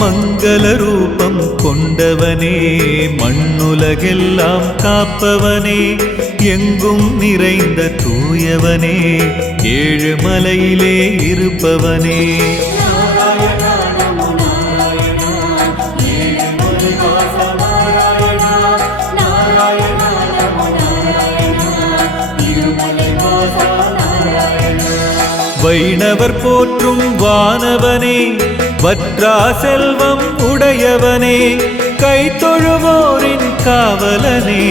மங்கள ரூபம் கொண்டவனே, மண்ணுலகெல்லாம் காப்பவனே, எங்கும் நிறைந்த தூயவனே, ஏழு மலையிலே இருப்பவனே. வைணவர் போற்றும் வானவனே, வற்றா செல்வம் உடையவனே, கைத்தொழுவோரின் காவலனே,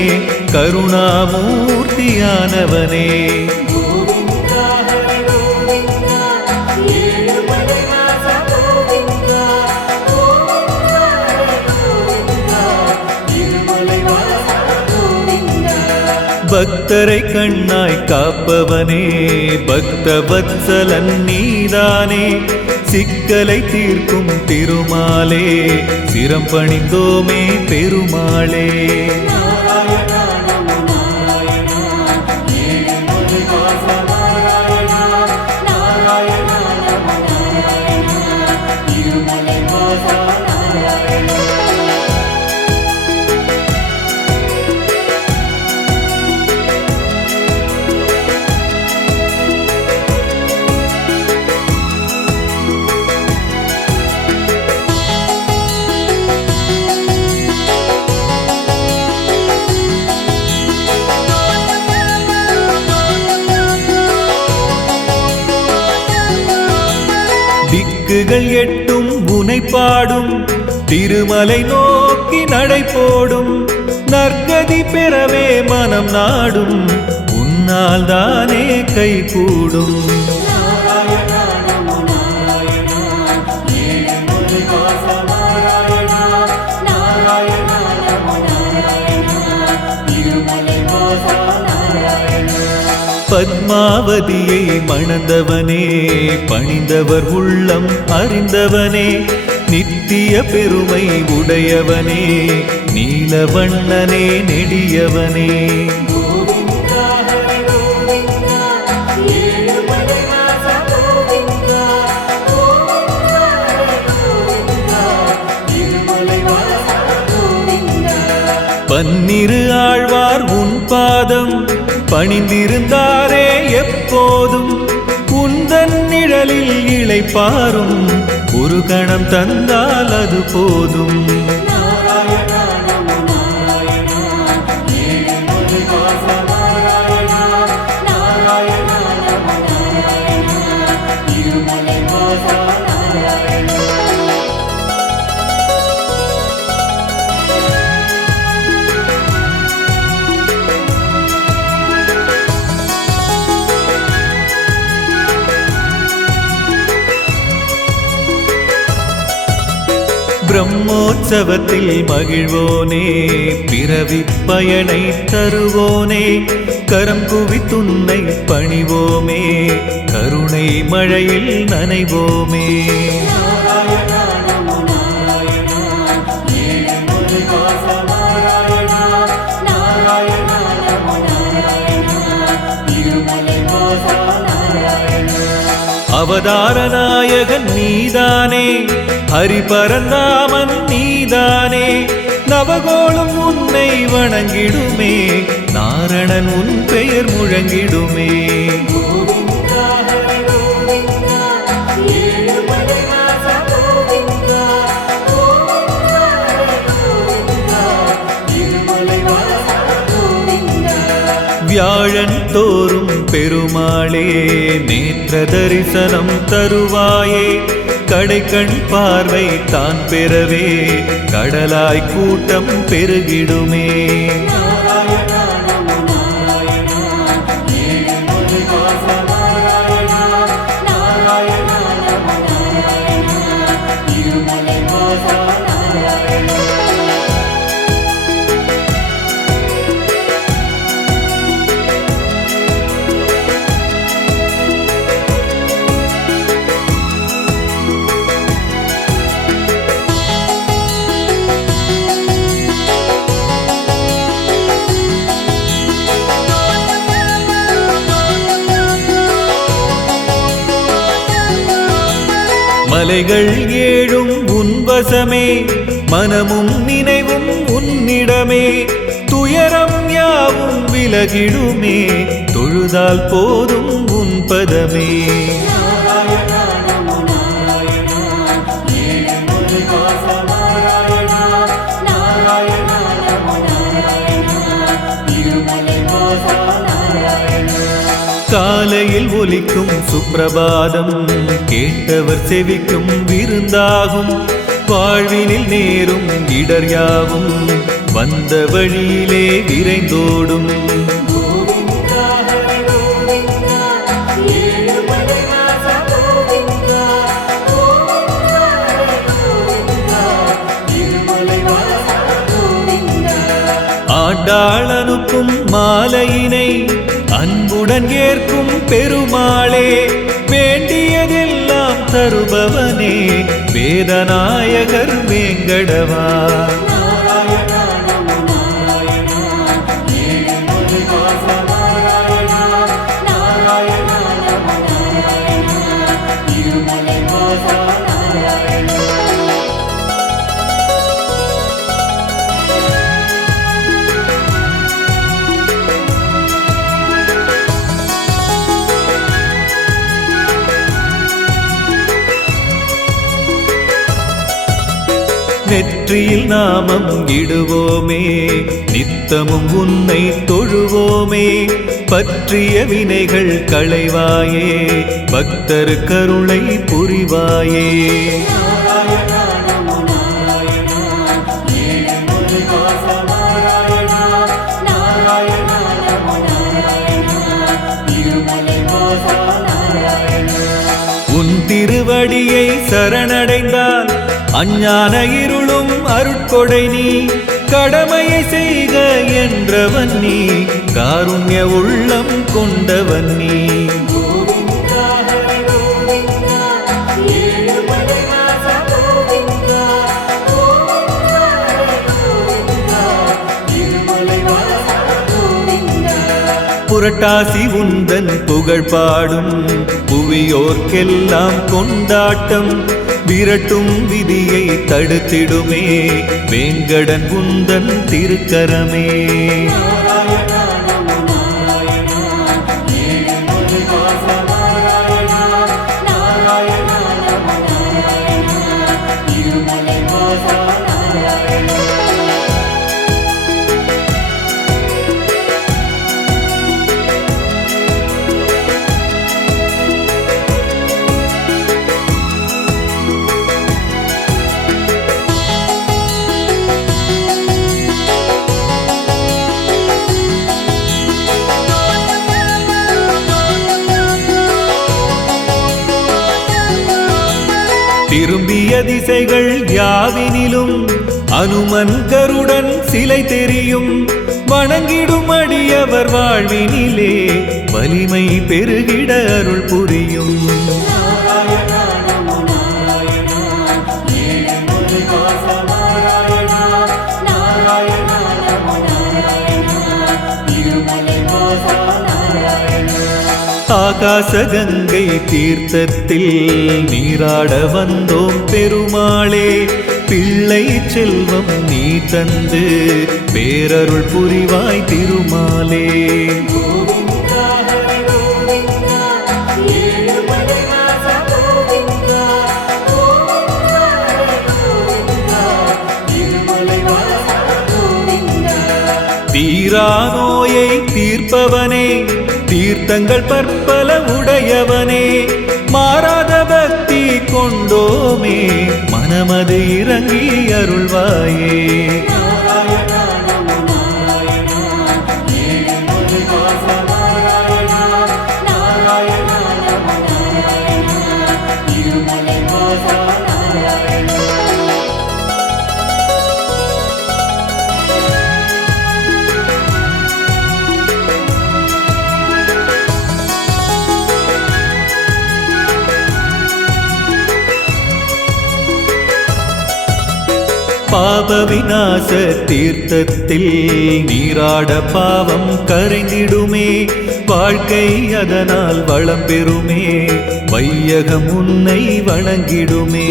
கருணாமூர்த்தியானவனே. பக்தரை கண்ணாய் காப்பவனே, பக்த வத்சலன் நீதானே, சிக்கலை தீர்க்கும் திருமாலே, சிரம் பணிந்தோமே பெருமாளே. திக்குகள் எட்டும் உனை பாடும், திருமலை நோக்கி நடை போடும், நற்கதி பெறவே மனம் நாடும், உன்னால் தானே கை கூடும். பத்மாவதியை மணந்தவனே, பணிந்தவர் உள்ளம் அறிந்தவனே, நித்திய பெருமை உடையவனே, நீலவண்ணனே நெடியவனே. பன்னிரு ஆழ்வார் உன் பாதம் பணிந்திருந்தாரே எப்போதும், உந்தன் நிழலில் இளைப்பாரும், ஒரு கணம் தந்தால் அது போதும். பிரம்மோற்சவத்தில் மகிழ்வோனே, பிறவி பயனை தருவோனே, கரம் குவித்துன்னை பணிவோமே, கருணை மழையில் நனைவோமே. அவதார நாயகன் நீதானே, ஹரிபரந்தாமன் நீதானே, நவகோளும் உன்னை வணங்கிடுமே, நாரணன் உன் பெயர் முழங்கிடுமே. வியாழன் தோறும் பெருமாளே, நேற்ற தரிசனம் தருவாயே, கடைக்கண் பார்வை தான் பெறவே, கடலாய் கூட்டம் பெருகிடுமே. மலைகள் ஏழும் உன் உன்வசமே மனமும் நினைவும் உன்னிடமே துயரம் யாவும் விலகிடுமே தொழுதால் போதும் உன் பதமே காலையில் ஒலிக்கும் சுப்பிரபாதம் கேட்டவர் செவிக்கும் விருந்தாகும் வாழ்வினில் நேரும் இடர் யாவும் வந்த வழியிலே விரைந்தோடும் ஆண்டாள் அனுப்பும் மாலையினை அன்புடன் ஏற்கும் பெருமாளே வேண்டியதெல்லாம் தருபவனே வேதநாயகர் வேங்கடவா நெற்றியில் நாமம் இடுவோமே நித்தமும் உன்னை தொழுவோமே பற்றிய வினைகள் களைவாயே பக்தர் கருணை புரிவாயே உன் திருவடியை சரணடைந்தால் அஞ்ஞான இருளும் அருட்கொடை நீ கடமையை செய்க என்றவன் நீ காருண்ய உள்ளம் கொண்டவன் நீ புரட்டாசி உந்தன் புகழ் பாடும் புவியோர்க்கெல்லாம் கொண்டாட்டம் விரட்டும் விதியை தடுத்திடுமே வேங்கடன் குந்தன் திருக்கரமே திரும்பிய திசைகள் யாவினிலும் அனுமன் கருடன் சிலை தெரியும் வணங்கிடும் அடியவர் வாழ்வினிலே வலிமை பெருகிட அருள் புரியும் ஆகாச கங்கை தீர்த்தத்தில் நீராட வந்தோம் பெருமாளே பிள்ளை செல்வம் நீ தந்து பேரருள் புரிவாய் திருமாலே தீரா நோயை தீர்ப்பவனே தீர்த்தங்கள் பற்பல உடையவனே மாறாத பக்தி கொண்டோமே மனமது இறங்கி அருள்வாயே பாப விநாச தீர்த்தத்தில் நீராட பாவம் கரைந்திடுமே வாழ்க்கை அதனால் வளம் பெறுமே வையகம் உன்னை வணங்கிடுமே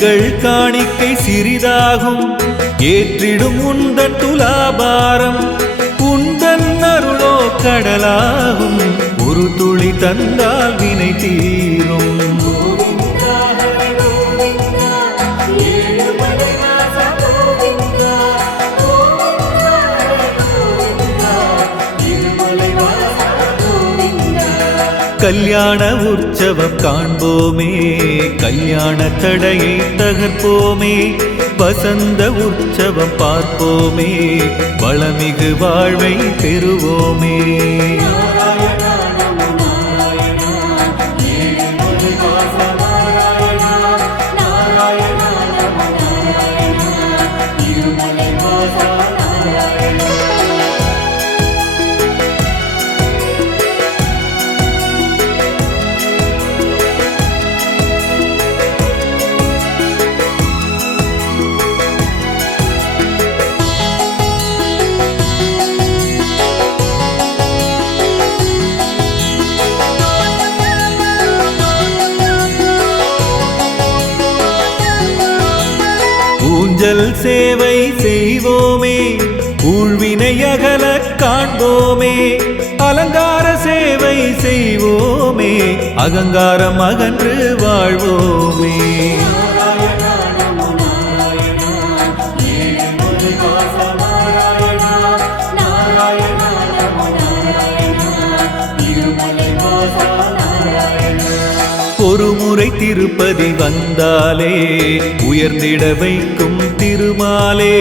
எங்கள் காணிக்கை சிறிதாகும், ஏற்றிடும் உந்தன் துலாபாரம். உந்தன் அருளோ கடலாகும், ஒரு துளி தந்தால் வினை தீரும். கல்யாண உற்சவம் காண்போமே, கல்யாண தடையை தகர்ப்போமே. வசந்த உற்சவம் பார்ப்போமே, வளமிகு வாழ்வை பெறுவோமே. ஊஞ்சல் சேவை செய்வோமே, ஊழ்வினை அகல காண்போமே. அலங்கார சேவை செய்வோமே, அகங்காரம் அகன்று வாழ்வோமே. ஒருமுறை திருப்பதி வந்தாலே உயர்ந்திட வைக்கும் திருமாலே.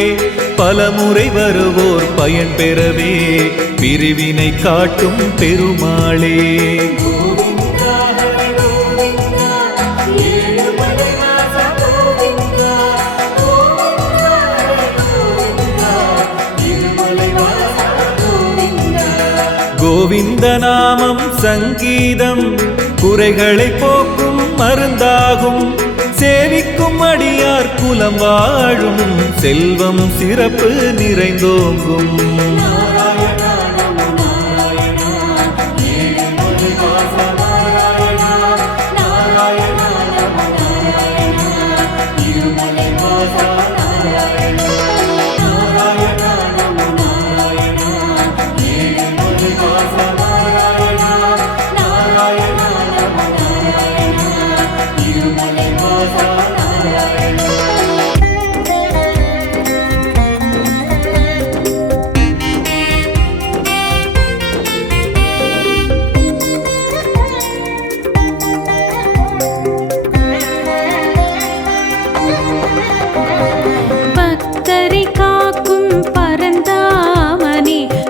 பலமுறை வருவோர் பயன் பெறவே பிரிவினை காட்டும் பெருமாளே. கோவிந்த நாமம் சங்கீதம், குறைகளை போக்கும் மருந்தாகும். சேவிக்கும் அடியார் குலம் வாழும், செல்வம் சிறப்பு நிறைந்தோங்கும்.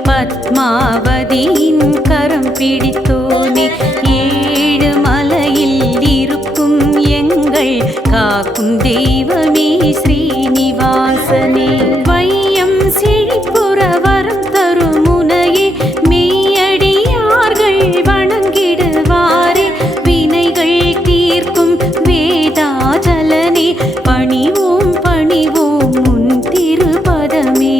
பத்மாவதியின் கரம் பிடித்தோனே, ஏழு மலையில் இருக்கும் எங்கள் காக்கும் தெய்வமே ஸ்ரீனிவாசனே. வையம் செழிப்புற வரம் தரும் முனையே, மெய்யடியார்கள் வணங்கிடுவாரே. வினைகள் தீர்க்கும் வேதாஜலனே, பணிவோம் பணிவோம் உன் திருப்பதமே.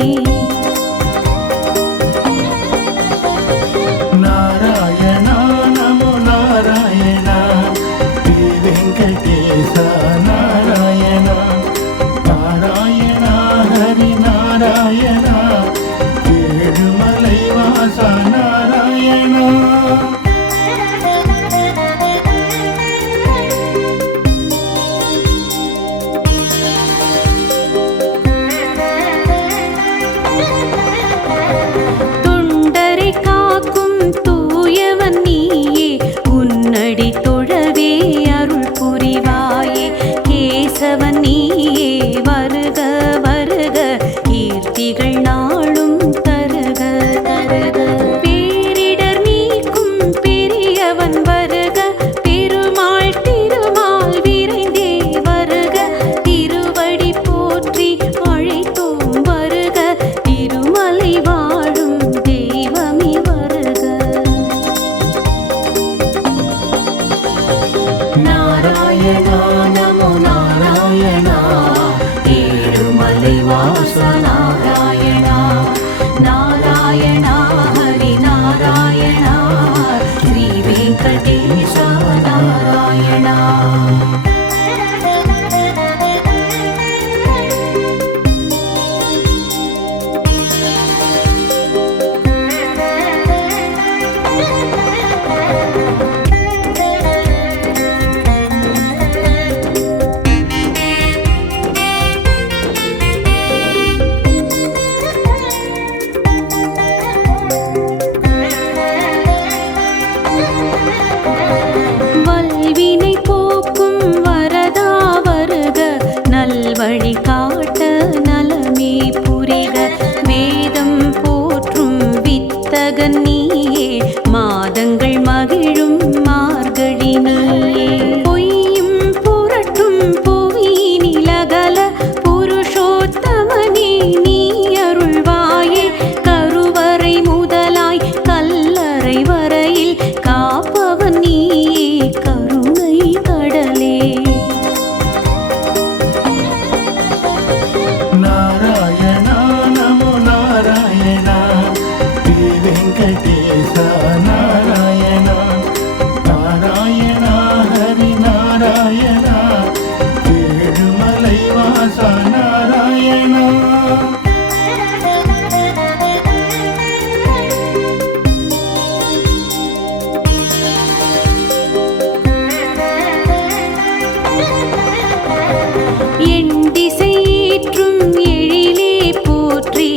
என் திசையேற்றும் எழிலே போற்றி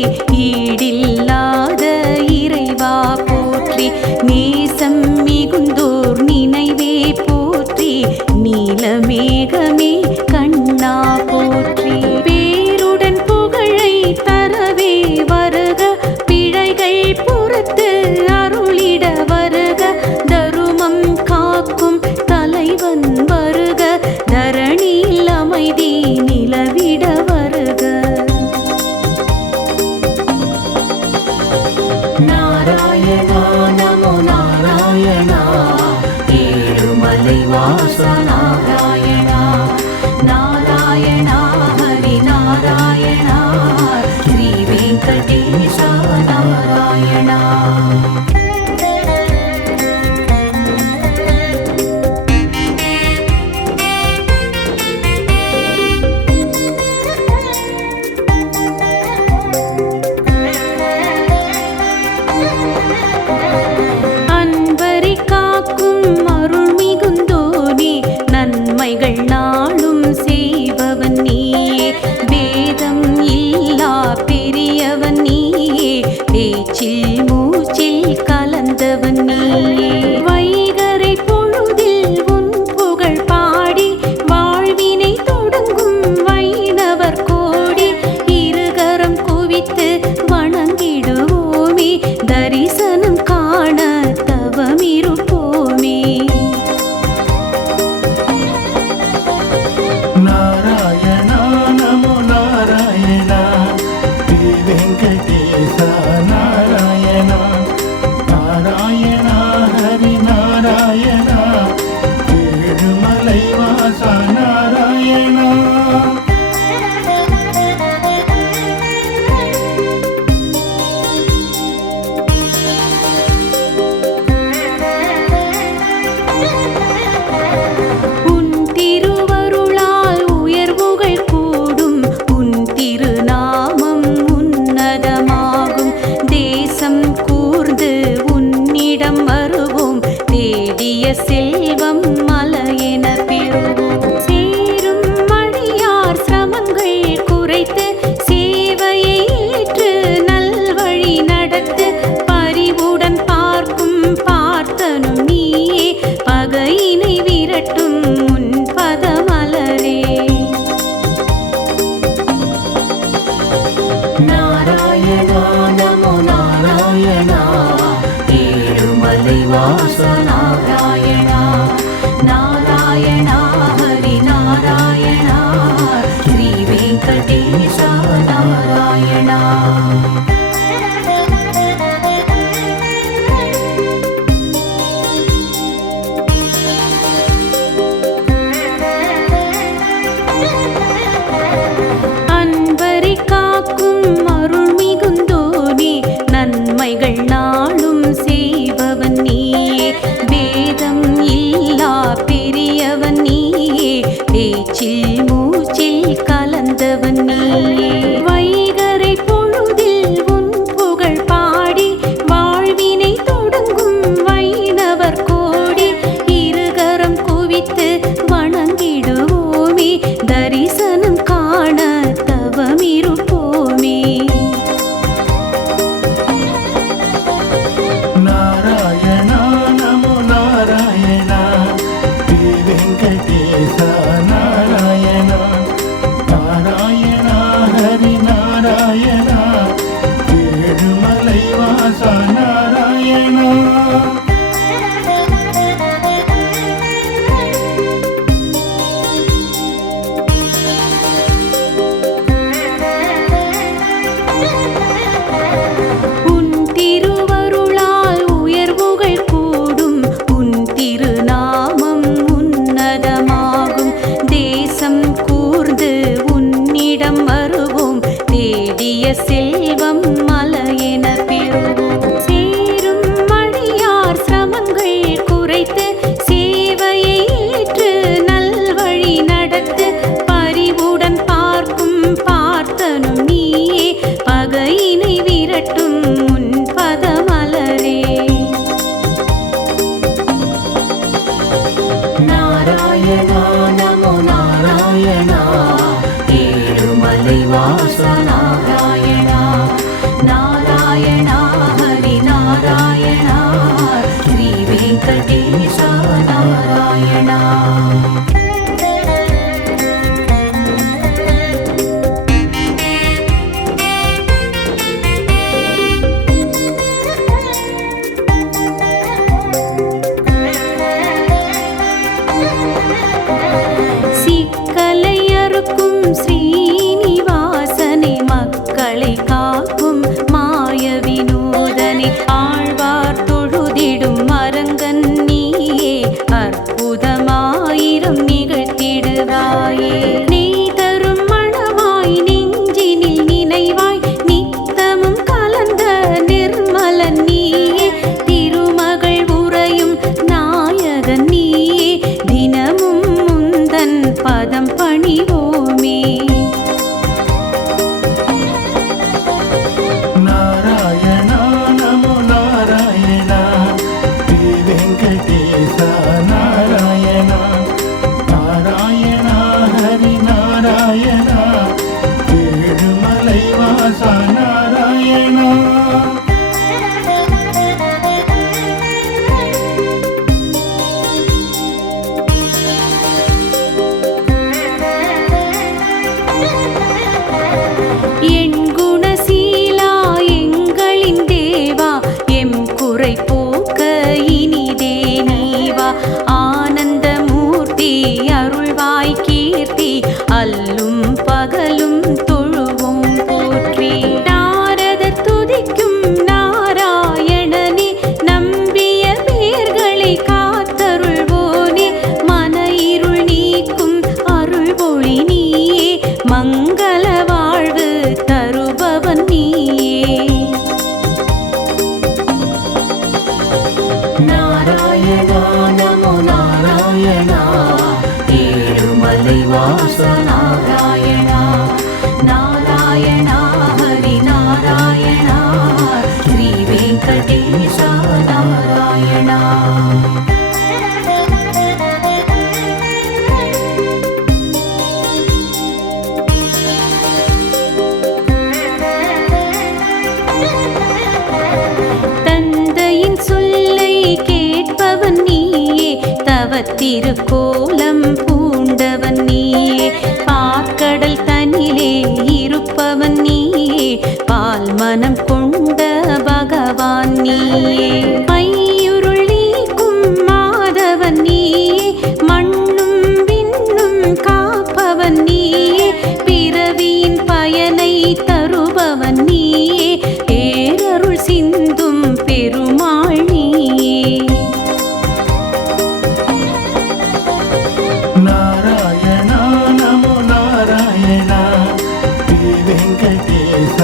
ஈடில்லாத இறைவா போற்றி நேசம் மிகுந்தோர் நினைவே போற்றி நீலமேகமே கண்ணா போற்றி பேருடன் புகழை தரவே வருக பிழைகள் பொறுத்து அருளிட வருக தருமம் காக்கும் தலைவன் வருக தரணியில் அமைதி நிலவிட வருக நாராயணா நமோ நாராயணா ஏழுமலை வாச நாராயணா நாராயணா ஹரி நாராயணா ஸ்ரீ வெங்கடேச நாராயணா அன்பரை காக்கும் அருள் மிகுந்தோனே நன்மைகள் நாளும் செய்பவன் நீயே வேதம் இல்லா பெரியவன் நீயே பேச்சில் மூச்சில் கலந்தவன் நீயே வைகரை பொழுதில் உன் புகழ் பாடி வாழ்வினை தொடங்கும் வைணவர் கோடி இருகரம் குவித்து வணங்கிடுவோமே தரிசனம் காண தவமிருப்போமே நாராயணா நமோ நாராயணா ஸ்ரீ வெங்கடேச நாராயணா நாராயணா ஹரி நாராயணா ஏழுமலை வாச நாராயணா உன் திருவருளால் உயர்வுகள் கூடும் உன் திருநாமம் உன்னதமாகும் தேசம் கூர்ந்து உன்னிடம் வருவோம் தேடிய செல்வம் மலையென பெறுவோம் சேரும் மடியார் சிரமங்கள் குறைத்து சேவையை ஏற்று நல்வழி நடத்து பரிவுடன் பார்க்கும் பார்த்தனும் நீயே பகையினை விரட்டும் உன் பதமலரே நாராயணா நமோ நாராயணா ஏழுமலை வாச நாராயணா நாராயணா ஹரி நாராயணா ஸ்ரீ வெங்கடேச நாராயணா அன்பரை காக்கும் அருள் மிகுந்தோனே நன்மைகள் நாளும் செய்பவன் நீயே வேதம் இல்லா பெரியவன் நீயே பேச்சில் மூச்சில் கலந்தவன் நீயே வைகரை பொழுதில் உன் புகழ் பாடி வாழ்வினை தொடங்கும் வைணவர் கோடி இருகரம் குவித்து வணங்கிடுவோமே தரிசனம் காண தவமிருப்போமே நாராயணா நமோ நாராயணா ஸ்ரீ வெங்கடேச நாராயணா நாராயணா ஹரி நாராயணா ஏழுமலை வாச நாராயணா உன் திருவருளால் உயர்வுகள் கூடும் உன் திருநாமம் உன்னதமாகும் தேசம் கூர்ந்து உன்னிடம் வருவோம் தேடிய செல்வம் மலையென பெறுவோம் சேரும் மடியார் சிரமங்கள் குறைத்து சேவையை ஏற்று நல்வழி நடத்து பரிவுடன் பார்க்கும் பார்த்தனும் நீயே பகையினை விரட்டும் உன் பதமலரே நாராயணா நமோ நாராயணா திருமலைவாச நாராயணா நாராயணா ஹரி நாராயணா ஸ்ரீ வெங்கடேச நாராயணா. சிக்கலை அறுக்கும் ஸ்ரீனிவாசனை மக்களை காக்கும் மாய வினோதனை ஆழ்வார் தொழுதிடும் மரங்கன் நீயே அற்புதமாயிரம் நிகழ்த்திடுவாயே. நீ தரும் மணவாய் நெஞ்சினில் நினைவாய் நித்தமும் கலந்த நிர்மலன் நீயே திருமகள் உறையும் நாயகன் நீயே தினமும் முந்தன் பதம் பணிவோமே. நாராயணா நமோ நாராயணா ஸ்ரீ வெங்கடேச நாராயணா நாராயணா ஹரி நாராயணா திருமலை வாச நாராயணா. என் குணசீலா எங்களின் தேவா எம் குறை போக்க இனிதே நீவா. ஆனந்த மூர்த்தி அருள்வாய் கீர்த்தி அல்லும் பகலும் தொழுவோம் போற்றி. நாரத துதிக்கும் நாராயணனே நம்பிய பேர்களை காத்தருள்வோனே மன இருள் நீக்கும் அருள் ஒளி நீயே மங்கள வாழ்வு தருபவன் நீயே. நாராயணா நமோ நாராயணா ஏழுமலை வாச நாராயணா நாராயணா ஹரி நாராயணா ஸ்ரீ வெங்கடேச நாராயணா. தந்தையின் சொல்லை கேட்பவன் நீயே தவத்திருக்கோலம் பூண்டவன் நீயே பார்க்கடல் தனிலே இருப்பவன் நீயே பால் மனம் கொண்ட பகவான் நீயே. மையுருள் நீக்கும் மாதவன் நீயே மண்ணும் விண்ணும் காப்பவன் நீயே பிறவியின் பயனை தருபவன் நீயே பேரருள் சிந்தும் பெருமாள் நீயே. நாராயணா நமோ நாராயணா ஸ்ரீ வெங்கடேச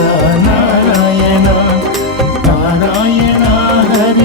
நாராயணா நாராயணா ஹரி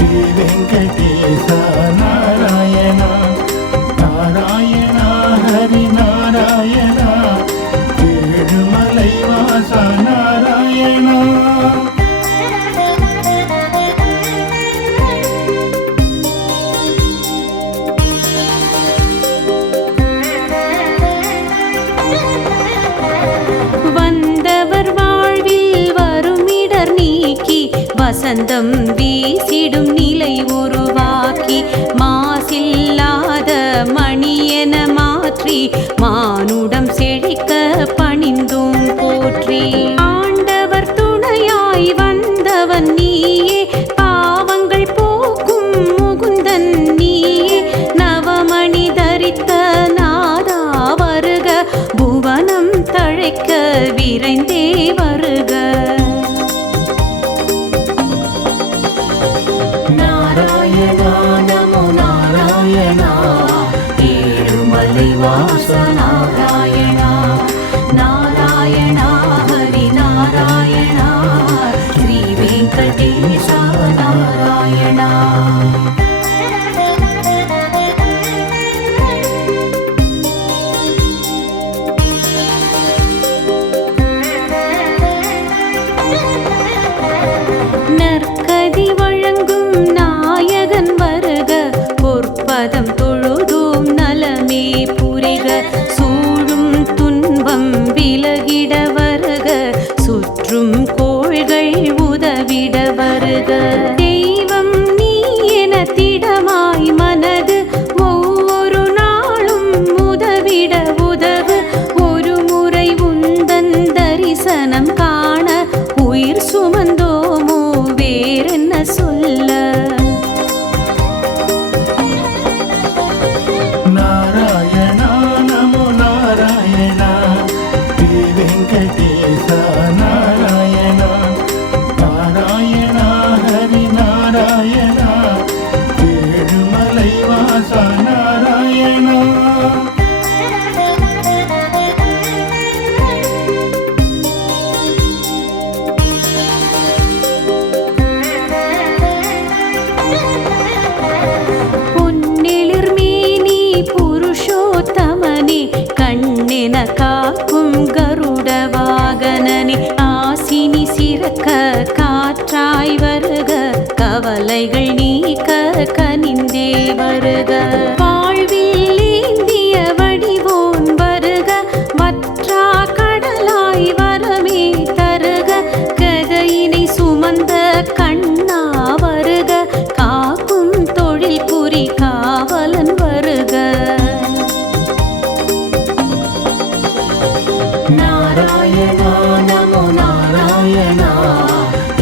శ్రీ వెంకటేశ నారాయణ నారాయణ హరి నారాయణ ఏడుమలై వాస నారాయణ வந்தவர் வாழ்வில் வருமிடர் நீக்கி வசந்தம் வீசிடும் நிலை உருவாக்கி மாசில்லாத மணியென மாற்றி மானுடம் செழிக்க பணிந்தும் போற்றி ஆண்டவர் துணையாய் வந்தவன் நீயே பாவங்கள் போக்கும் முகுந்தன் நீயே நவமணி தரித்த நாதா வருக புவனம் தழைக்க விரைந்தே வருக நாராயணா நமோ நாராயணா ஏழுமலை வாச நாராயணா நாராயணா ஹரி நாராயணா ஸ்ரீ வெங்கடேச நாராயணா நற்கதி வழங்கும் நாயகன் வருக பொற்பதம் தொழுதும் நலமே புரிக சூழும் துன்பம் விலகிட வருக சுற்றும் கோள்கள் உதவிட வருக தெய்வம் நீ என திடமாய் மனது ஒவ்வொரு நாளும் உதவிட உதவு ஒரு முறை உந்தன் தரிசனம் காண உயிர் சுமந்தோமோ வேறென்ன சொல்ல நாராயணா நமோ நாராயணா ஸ்ரீ வெங்கடேச நாராயண நாராயண ஹரி நாராயண ஏழுமலை வாச நாராயண பொன்னெளிர்மேனி புருஷோத்தமனே கண்ணென காக்கும் கருட வாகனனே ஆசினி சிறக்க காற்றாய் வருக கவலைகள் நீக்க கனிந்தே வருக வாழ்வில் ஏந்திய வடிவோன் வருக வற்றா கடலாய் வரமே தருக கதையினை சுமந்த கண்ணா வருக காக்கும் தொழில் புரி காவலன் வருக நாராயணா நமோ நாராயணா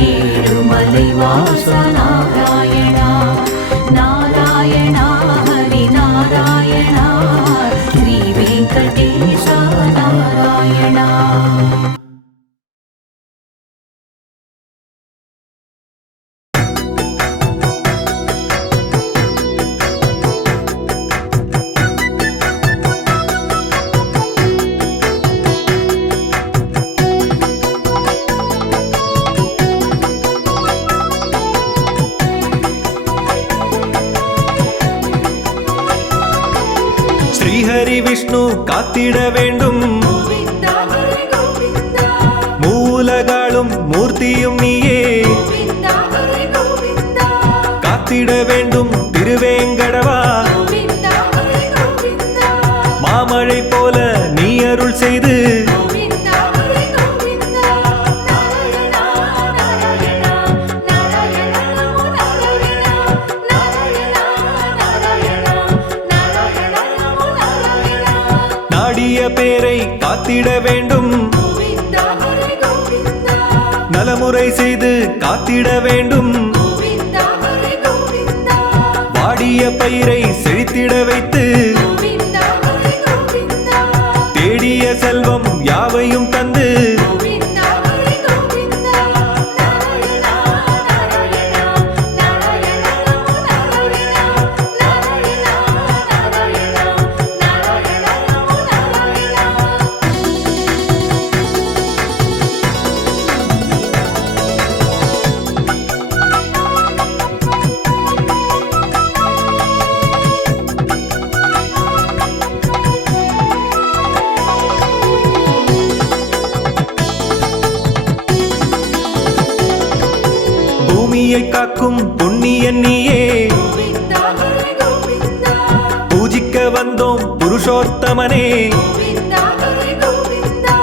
ஏழுமலை வாச நாராயணா நாராயணா ஹரி நாராயணா ஸ்ரீ வெங்கடேச நாராயணா ஸ்ரீஹரி விஷ்ணு காத்திட வேண்டும் மூலகாலும் மூர்த்தியும் நீயே காத்திட வேண்டும் திருவேங்கடவா மாமழை போல நீ அருள் செய்து நாடிய பேரை காத்திட வேண்டும் நலமுறை செய்து காத்திட வேண்டும் வாடிய பயிரை செழித்திட வைத்து தேடிய செல்வம் யாவையும் தந்து காக்கும் புண்ணியன் நீயே. கோவிந்தா ஹரி கோவிந்தா பூஜிக்க வந்தோம் புருஷோத்தமனே. கோவிந்தா ஹரி கோவிந்தா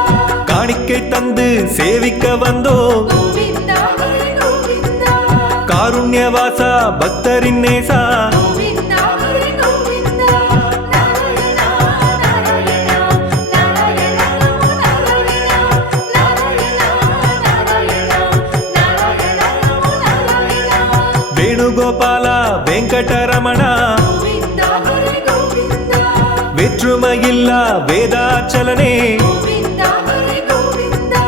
காணிக்கை தந்து சேவிக்க வந்தோம். கோவிந்தா ஹரி கோவிந்தா காருண்யவாசா பக்தரின் நேசா. கோவிந்தா ஹரி கோவிந்தா நாராயணா நாராயணா நாராயணா நாராயணா நாராயணா நாராயணா நாராயணா நாராயணா வேணுகோபாலா வெங்கடரமணா. கோவிந்தா ஹரி கோவிந்தா வேற்றுமையில்லா வேதாச்சலனே. கோவிந்தா ஹரி கோவிந்தா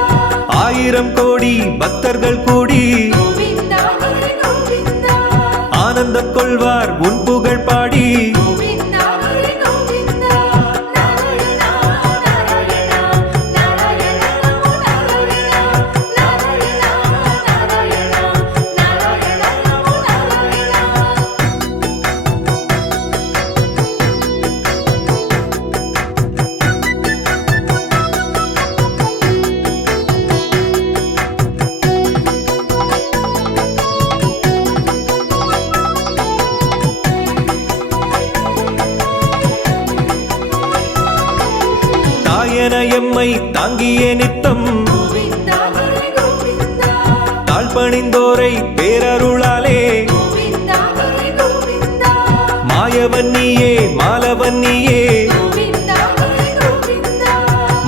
1000 கோடி பக்தர்கள் கூடி கோவிந்தா ஹரி கோவிந்தா ஆனந்தம் கொள்வார் உன் புகழ் பாடி. கோவிந்தா ஹரி கோவிந்தா நாராயணா நாராயணா நாராயணா நாராயணா நாராயணா நாராயணா நாராயணா நாராயணா தாயன எம்மை தாங்கியே நித்தம் கோவிந்தா ஹரி கோவிந்தா தாழ்பணிந்தோரை பேரருளாலே. கோவிந்தா ஹரி கோவிந்தா மாயவன் நீயே மாலவன் நீயே. கோவிந்தா ஹரி கோவிந்தா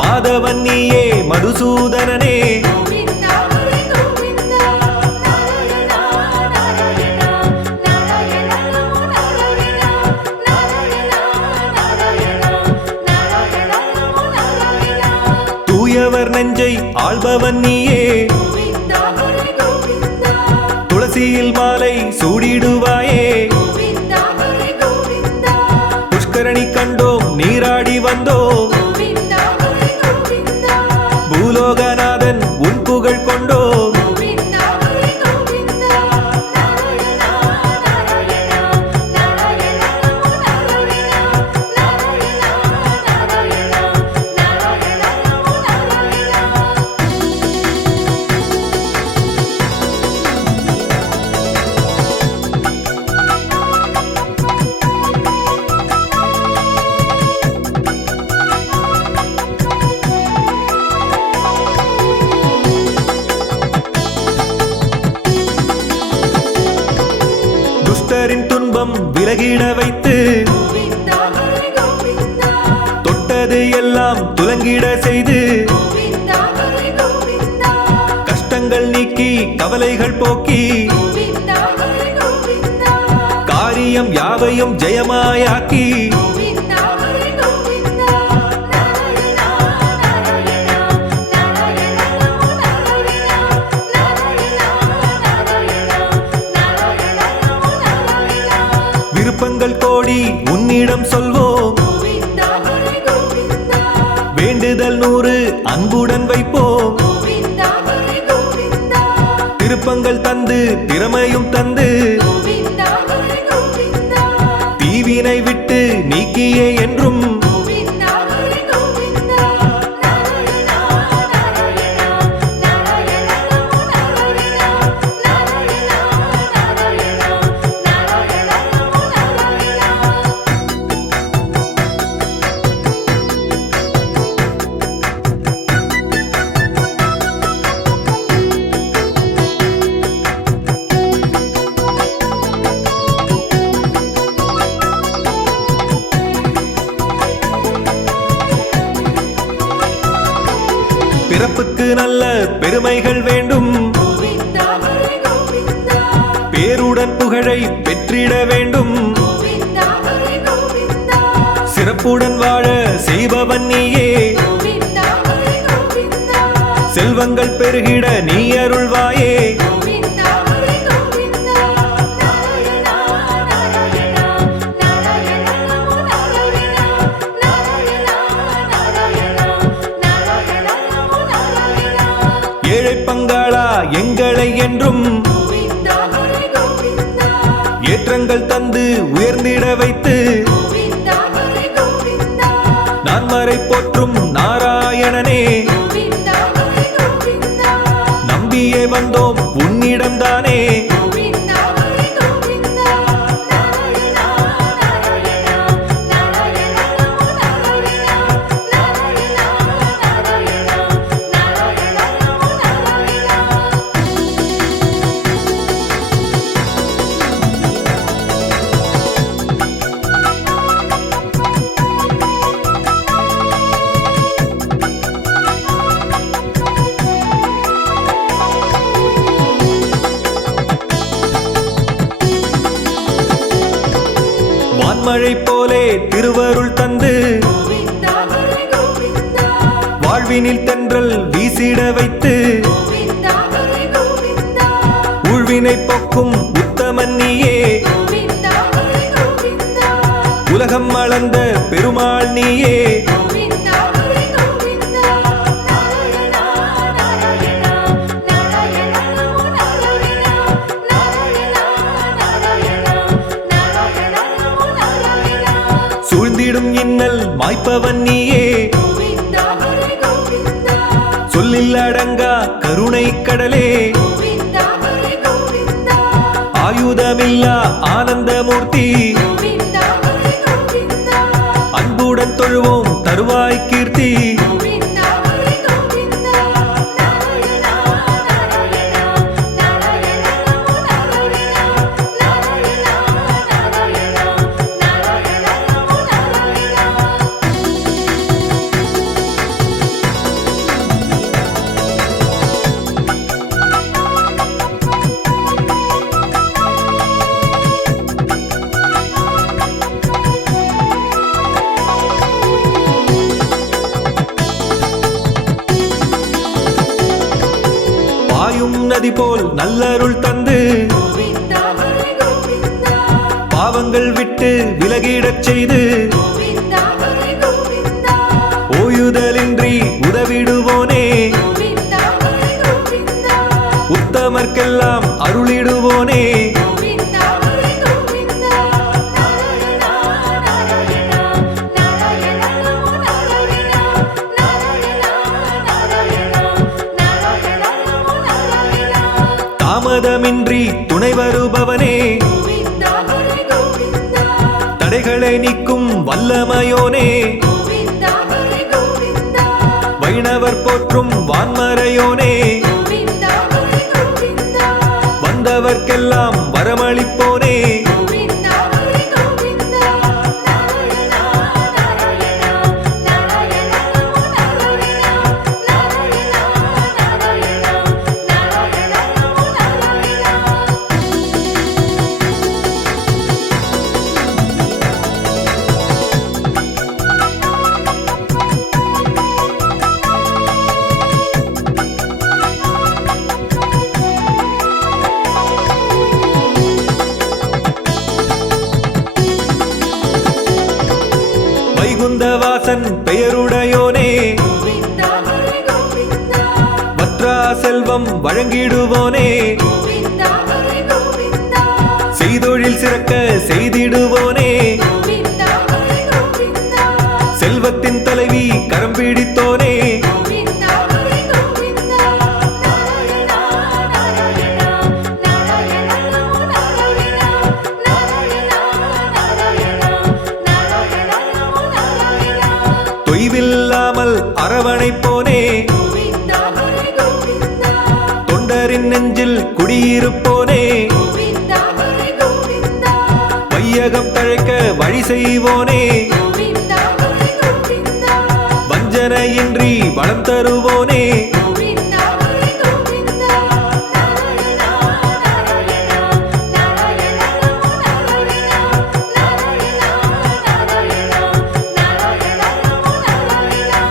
மாதவன் நீயே மதுசூதனனே. கோவிந்தா ஹரி கோவிந்தா நாராயணா நாராயணா நாராயணா நாராயணா நாராயணா நாராயணா நாராயணா நாராயணா தூயவர் நெஞ்சை ஆள்பவன் நீயே. கோவிந்தா ஹரி கோவிந்தா துளசியில் மாலை சூடிடுவாயே. கோவிந்தா ஹரி கோவிந்தா புஷ்கரணி கண்டோம் நீராடி வந்தோம். கோவிந்தா ஹரி கோவிந்தா பூலோகநாதன் உன் புகழ் கொண்டோம். கோவிந்தா ஹரி கோவிந்தா நாராயணா நாராயணா நாராயணா நாராயணா நாராயணா நாராயணா நாராயணா நாராயணா துஷ்டரின் துன்பம் விலகிட வைத்து கோவிந்தா ஹரி கோவிந்தா தொட்டது எல்லாம் துலங்கிட செய்து கோவிந்தா ஹரி கோவிந்தா கஷ்டங்கள் நீக்கி கவலைகள் போக்கி கோவிந்தா ஹரி கோவிந்தா காரியம் யாவையும் ஜெயமாயாக்கி. கோவிந்தா ஹரி கோவிந்தா நாராயணா நாராயணா நாராயணா நாராயணா நாராயணா நாராயணா நாராயணா நாராயணா விருப்பங்கள் கோடி உன்னிடம் சொல்வோம். கோவிந்தா ஹரி கோவிந்தா வேண்டுதல் 100 அன்புடன் வைப்போம். கோவிந்தா ஹரி கோவிந்தா திருப்பங்கள் தந்து திறமையும் தந்து கோவிந்தா ஹரி கோவிந்தா தீவினை விட்டு நீக்கியே என்றும் கோவிந்தா ஹரி கோவிந்தா நாராயணா நாராயணா நாராயணா நாராயணா நாராயணா நாராயணா நாராயணா நாராயணா பிறப்புக்கு நல்ல பெருமைகள் வேண்டும். கோவிந்தா ஹரி கோவிந்தா பேருடன் புகழை பெற்றிட வேண்டும். கோவிந்தா ஹரி கோவிந்தா சிறப்புடன் வாழ செய்பவன் நீயே. கோவிந்தா ஹரி கோவிந்தா செல்வங்கள் பெருகிட நீ அருள்வாயே. கோவிந்தா ஹரி கோவிந்தா நாராயணா நாராயணா நாராயணா நாராயணா நாராயணா நாராயணா நாராயணா நாராயணா ஏழை பங்காளா எங்களை என்றும் கோவிந்தா ஹரி கோவிந்தா ஏற்றங்கள் தந்து உயர்ந்திட வைத்து கோவிந்தா ஹரி கோவிந்தா நான் மறை போற்றும் நாராயணனே. கோவிந்தா ஹரி கோவிந்தா நம்பியே வந்தோம் உன்னிடம்தானே. கோவிந்தா பருவமழை போலே திருவருள் தந்து கோவிந்தா ஹரி கோவிந்தா வாழ்வினில் தென்றல் வீசிட வைத்து கோவிந்தா ஹரி கோவிந்தா ஊழ்வினை போக்கும் உத்தமன் நீயே கோவிந்தா ஹரி கோவிந்தா உலகம் அளந்த பெருமாள் நீயே கோவிந்தா ஹரி கோவிந்தா நாராயணா நாராயணா நாராயணா நமோ நாராயணா நாராயணா நாராயணா நாராயணா நமோ நாராயணா சூழ்ந்திடும் இன்னல் மாய்ப்பவன் நீயே கோவிந்தா ஹரி கோவிந்தா சொல்லில் அடங்கா கருணை கடலே கோவிந்தா ஹரி கோவிந்தா ஆயுதமில்லா ஆனந்தமூர்த்தி கோவிந்தா ஹரி கோவிந்தா அன்புடன் தொழுவோம் தருவாய் கீர்த்தி கோவிந்தா ஹரி கோவிந்தா நாராயணா நாராயணா நாராயணா நமோ நாராயணா நாராயணா நாராயணா நாராயணா நமோ நாராயணா பாயும் நதி போல் நல்லருள் தந்து கோவிந்தா ஹரி கோவிந்தா பாவங்கள் விட்டு விலகிடச் செய்து கோவிந்தா ஹரி கோவிந்தா ஓயுதலின்றி உதவிடுவோனே கோவிந்தா ஹரி கோவிந்தா உத்தமர்க்கெல்லாம் அருளிடுவோனே கோவிந்தா ஹரி கோவிந்தா நாராயணா நாராயணா நாராயணா நமோ நாராயணா நாராயணா நாராயணா நாராயணா நமோ நாராயணா தாமதமின்றி துணை வருபவனே கோவிந்தா ஹரி கோவிந்தா தடைகளை நீக்கும் வல்லமையோனே கோவிந்தா ஹரி கோவிந்தா வைணவர் போற்றும் வான்மறையோனே கோவிந்தா ஹரி கோவிந்தா வந்தவர்க்கெல்லாம் வரமளிப்போனே கோவிந்தா ஹரி கோவிந்தா நாராயணா நாராயணா நாராயணா நமோ நாராயணா நாராயணா நாராயணா நாராயணா நமோ நாராயணா வைகுந்தவாசன் பெயருடையோனே கோவிந்தா ஹரி கோவிந்தா வற்றா செல்வம் வழங்கிடுவோனே கோவிந்தா ஹரி கோவிந்தா செய்தொழில் சிறக்க செய்திடுவோனே கோவிந்தா ஹரி கோவிந்தா செல்வத்தின் தலைவி கரம் பிடித்தோனே கோவிந்தா ஹரி கோவிந்தா நாராயணா நாராயணா நாராயணா நமோ நாராயணா நாராயணா நாராயணா நாராயணா நமோ நாராயணா தொய்வில்லாமல் அரவணைப்போனே கோவிந்தா ஹரி கோவிந்தா தொண்டரின் நெஞ்சில் குடியிருப்போனே கோவிந்தா ஹரி கோவிந்தா வையகம் தழைக்க வழி செய்வோனே கோவிந்தா ஹரி கோவிந்தா வஞ்சனையின்றி வளம் தருவோனே கோவிந்தா ஹரி கோவிந்தா நாராயணா நாராயணா நாராயணா நமோ நாராயணா நாராயணா நாராயணா நாராயணா நமோ நாராயணா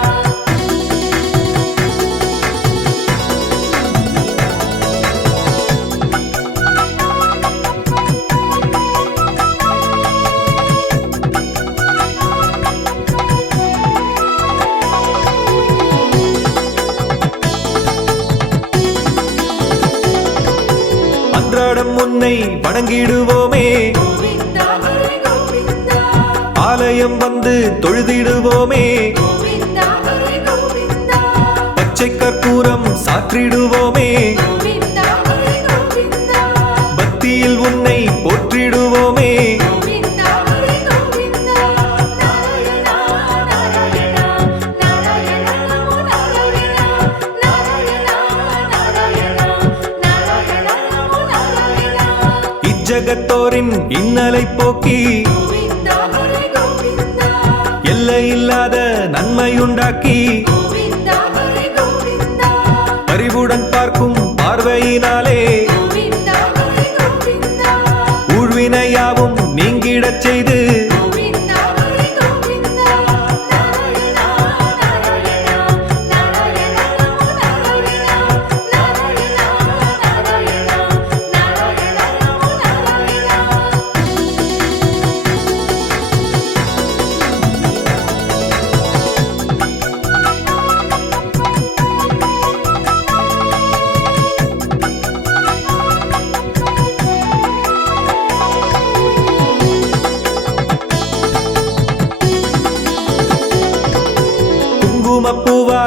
அன்றாடம் உன்னை வணங்கிடுவோமே கோவிந்தா ஹரி கோவிந்தா ஆலயம் வந்து தொழுதிடுவோமே கோவிந்தா ஹரி கோவிந்தா பச்சை கற்பூரம் சாற்றிடுவோமே கோவிந்தா ஹரி கோவிந்தா பக்தியில் உன்னை போற்றிடுவோமே கோவிந்தா ஹரி கோவிந்தா நாராயணா நாராயணா நாராயணா நமோ நாராயணா நாராயணா நாராயணா நாராயணா நமோ நாராயணா இஜ்ஜகத்தோரின் இன்னலை போக்கி கோவிந்தா ஹரி கோவிந்தா எல்லையில்லாத நன்மையுண்டாக்கி கோவிந்தா ஹரி கோவிந்தா பரிவுடன் பார்க்கும் பார்வையினாலே கோவிந்தா ஹரி கோவிந்தா ஊழ்வினையாவும் நீங்கிடச் செய்து கோவிந்தா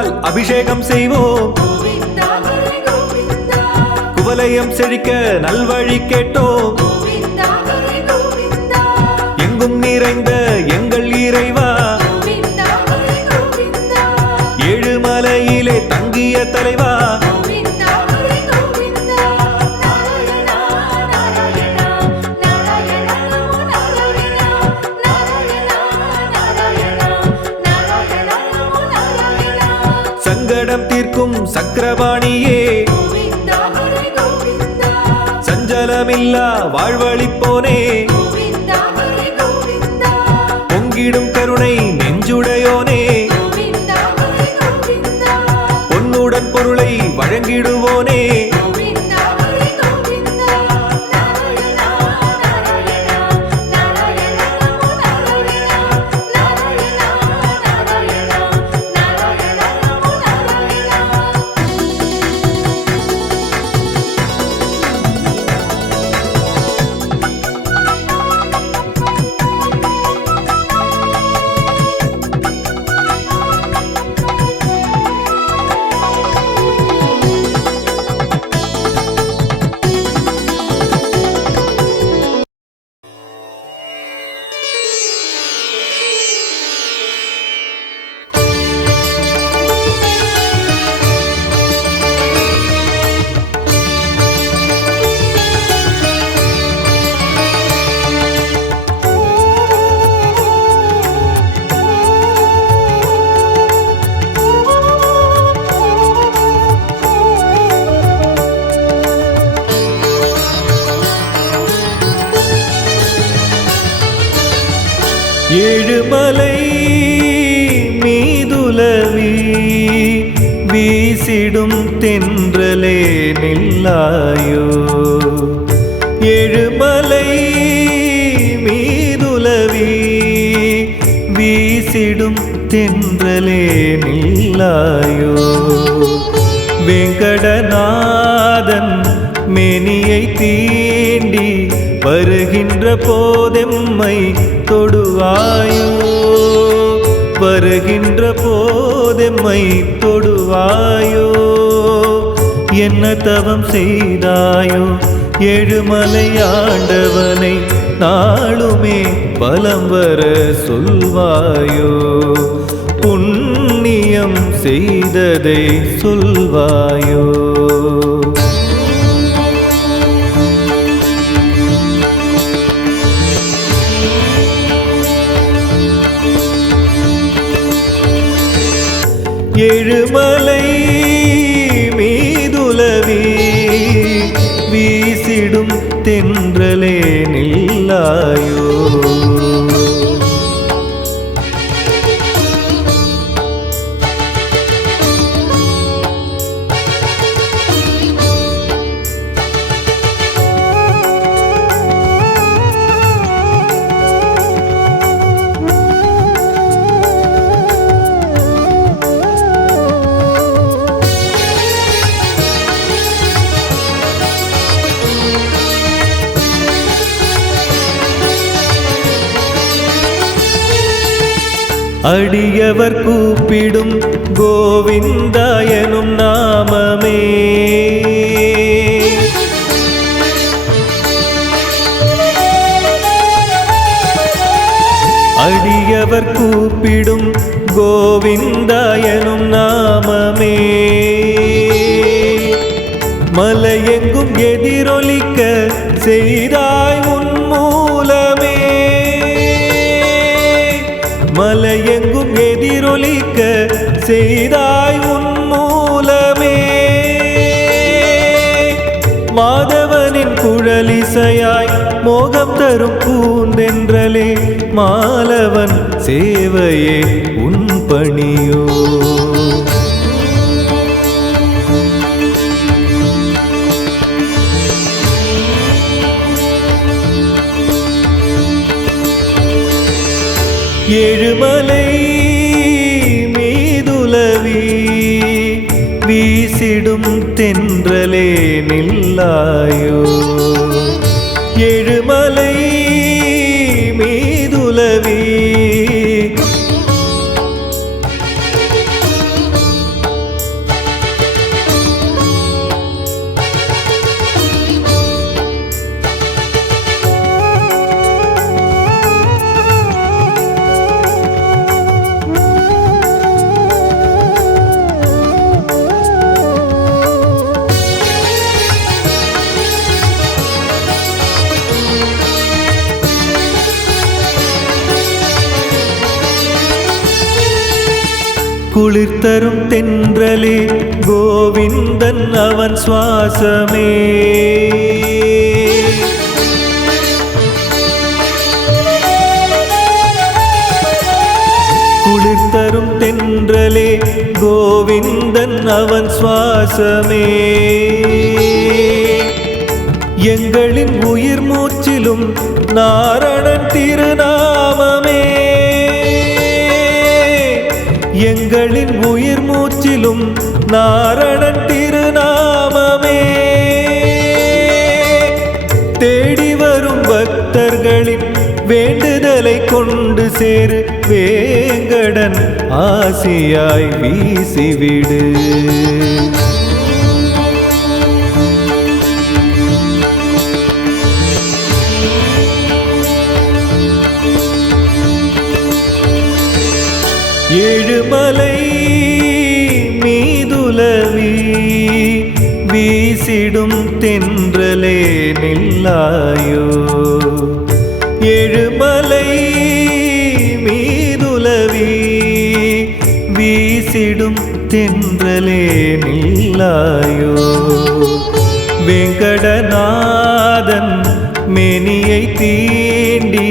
பூக்களால் அபிஷேகம் செய்வோம். கோவிந்தா ஹரி கோவிந்தா குவலயம் செழிக்க நல்வழி கேட்டோம். கோவிந்தா ஹரி கோவிந்தா எங்கும் நிறைந்த எங்கள் இறைவா, கோவிந்தா ஹரி கோவிந்தா ஏழுமலையிலே தங்கிய தலைவா, கோவிந்தா ஹரி கோவிந்தா நாராயணா நாராயணா நாராயணா நமோ நாராயணா நாராயணா நாராயணா நாராயணா நமோ நாராயணா சங்கடம் தீர்க்கும் சக்கரபாணியே, கோவிந்தா ஹரி கோவிந்தா சஞ்சலமில்லா வாழ்வழிப்போனே, கோவிந்தா ஹரி கோவிந்தா பொங்கிடும் கருணை நெஞ்சுடையோனே, கோவிந்தா ஹரி கோவிந்தா பொன்னுடன் பொருளை வழங்கிடுவோனே, கோவிந்தா ஹரி கோவிந்தா நாராயணா நாராயணா நாராயணா நமோ நாராயணா நாராயணா நாராயணா நாராயணா நமோ நாராயணா ஏழுமலை மீதுலவி வீசிடும் தென்றலே நில்லாயோ, ஏழுமலை மீதுலவி வீசிடும் தென்றலே நில்லாயோ, வெங்கடநாதன் மேனியை தீண்டி வருகின்ற போதெம்மை தொடுவாயோ, வருகின்ற போதெம்மை தொடுவாயோ, என்ன தவம் செய்தாயோ ஏழுமலையாண்டவனை நாளுமே பலம் வர சொல்வாயோ, புண்ணியம் செய்ததை சொல்வாயோ. ஏழுமலை மீதுலவி வீசிடும் தென்றலே நில்லாயோ, அடியவர் கூப்பிடும் கோவிந்தா எனும் நாமமே, அடியவர் கூப்பிடும் கோவிந்தா எனும் நாமமே, மலையெங்கும் எதிரொலிக்க செய்தாய் உன் மூலமே, மலையெங்கும் எதிரொலிக்க செய்தாய் உன் மூலமே, மாதவனின் குழலிசையாய் மோகம் தரும் பூந்தென்றலே, மாலவன் சேவையே உன் பணியோ, ஏழுமலை மீதுலவி வீசிடும் தென்றலே நில்லாயோ, ஏழுமலை மீதுலவி குளிர் தரும் தென்றலே கோவிந்தன் அவன் சுவாசமே. குளிர் தரும் தென்றலே கோவிந்தன் அவன் சுவாசமே. எங்களின் உயிர் மூச்சிலும் நாரணன் திருநாமமே. எங்களின் உயிர் மூச்சிலும் நாரணன் திருநாமமே. தேடி வரும் பக்தர்களின் வேண்டுதலை கொண்டு சேரு வேங்கடன் ஆசியாய் வீசிவிடு. ஏழுமலை மீதுலவி வீசிடும் தென்றலே நில்லாயோ. ஏழுமலை மீதுலவி வீசிடும் தென்றலே நில்லாயோ. வெங்கடநாதன் மேனியை தீண்டி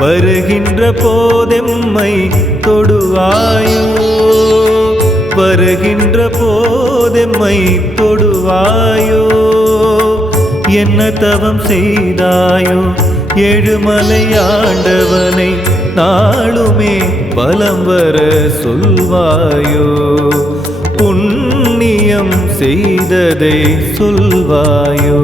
வருகின்ற போதெம்மை தொடுவாயோ. வருகின்ற போதெம்மை தொடுவாயோ. என்ன தவம் செய்தாயோ ஏழுமலையாண்டவனை நாளுமே பலம் வர சொல்வாயோ. புண்ணியம் செய்ததை சொல்வாயோ.